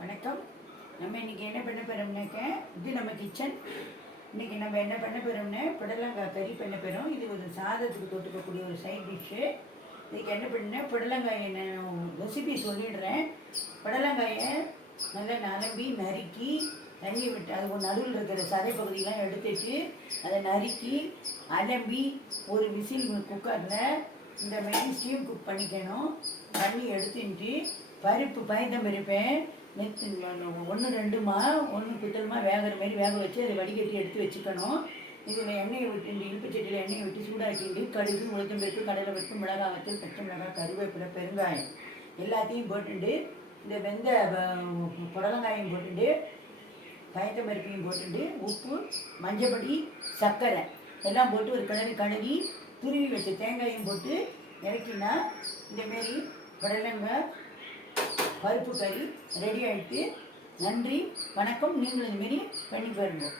வணக்கம். நம்ம இன்னைக்கு என்ன பண்ண போகிறோம்னாக்க இது நம்ம கிச்சன் இன்னைக்கு நம்ம என்ன பண்ண போகிறோம்னா புடலங்காய் கறி பண்ண போகிறோம் இது ஒரு சாதத்துக்கு தொட்டுக்கக்கூடிய ஒரு சைட் டிஷ்ஷு இதுக்கு என்ன பண்ணால் புடலங்காயை நான் ரெசிபி சொல்லிடுறேன். புடலங்காயை நல்லா நலம்பி நறுக்கி தண்ணி விட்டு அது ஒரு நடுவில் இருக்கிற சதை பகுதியெலாம் எடுத்துட்டு அதை நறுக்கி அலம்பி ஒரு விசில் குக்கரில் இந்த மாதிரி ஸ்டீம் குக் பண்ணிக்கணும். பண்ணி எடுத்துட்டு பருப்பு பயந்தம் பருப்பேன் நெத்து ஒன்று ரெண்டுமா ஒன்று பித்தலுமா வேகிற மாதிரி வேக வச்சு அதை வடிகட்டி எடுத்து வச்சுக்கணும். இதில் எண்ணெயை விட்டு இனிப்பு செடியில் எண்ணெயை விட்டு சூடாக்கிட்டு கடுகு உளுத்தம் பருப்பு கடலை பருப்பு மிளகா வத்தல் பச்சை மிளகாய் கருவேப்பிலை பெருங்காயம் எல்லாத்தையும் போட்டுட்டு இந்த வெந்த புடலங்காயும் போட்டுட்டு பயத்த பருப்பையும் போட்டுட்டு உப்பு மஞ்சப்பொடி சர்க்கரை எல்லாம் போட்டு ஒரு கிளறி கழுவி துருவி வச்ச தேங்காயும் போட்டு இறக்கினா இந்தமாரி புடலங்காய் பருப்பு கறி ரெடி ஆகிட்டு நன்றி வணக்கம். நீங்களும் இதுமாரி பண்ணி பாருங்கள்